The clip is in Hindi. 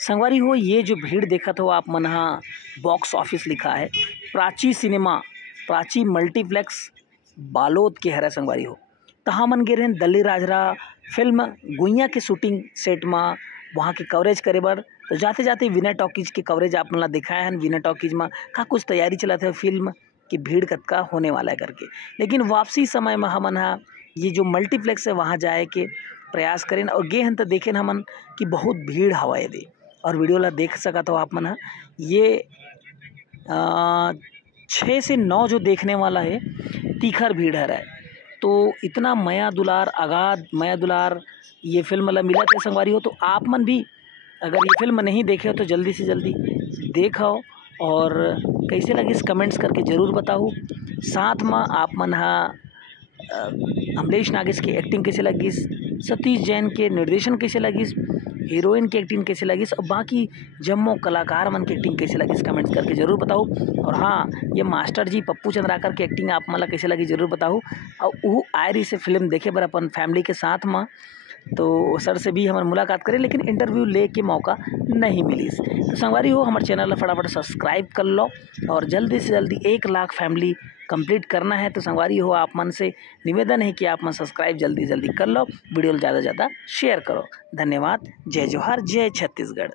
संगवारी हो ये जो भीड़ देखत हो आप मन हा बॉक्स ऑफिस लिखा है प्राची सिनेमा प्राची मल्टीप्लेक्स बालोद के हरा संगवारी हो तहाँ मन गे रहें दल्ली राजरा फिल्म गुइया के शूटिंग सेट में वहाँ के कवरेज करे बर। तो जाते जाते विनय टॉकीज के कवरेज आप मन ला दिखाए हैं विनय टॉकीज में का कुछ तैयारी चलत है फिल्म की भीड़ कतका होने वाला है करके। लेकिन वापसी समय में हमन हा ये जो मल्टीप्लेक्स है वहाँ जाए के प्रयास करें और गे हन तो देखें हमन कि बहुत भीड़ हवा दे और वीडियो ला देख सकत हो आप मन हा ये 6 से 9 जो देखने वाला है तीखर भीड़ है रहा। तो इतना माया दुलार अगाध माया दुलार ये फिल्म ला मिला थे संगवारी हो। तो आप मन भी अगर ये फिल्म नहीं देखे हो तो जल्दी से जल्दी देखो और कैसे लगी कमेंट्स करके ज़रूर बताओ। साथ में आप मन हा अमलेश नागेश की एक्टिंग कैसे लगी, सतीश जैन के निर्देशन कैसे लगी, हीरोइन की एक्टिंग कैसे लगी और बाकी जम्मो कलाकार मन की एक्टिंग कैसे लगी कमेंट्स करके ज़रूर बताओ। और हाँ ये मास्टर जी पप्पू चंद्राकर की एक्टिंग आप मन ला कैसे लगी ज़रूर बताओ। और वो आए रही से फिल्म देखे बर अपन फैमिली के साथ में तो सर से भी हमारे मुलाकात करें लेकिन इंटरव्यू ले के मौका नहीं मिली। तो संगवारी हो हमारे चैनल फटाफट सब्सक्राइब कर लो और जल्दी से जल्दी 1 लाख फैमिली कंप्लीट करना है। तो संगवारी हो आप मन से निवेदन है कि आप मन सब्सक्राइब जल्दी जल्दी कर लो, वीडियो ज़्यादा से ज़्यादा शेयर करो। धन्यवाद। जय जोहार, जय छत्तीसगढ़।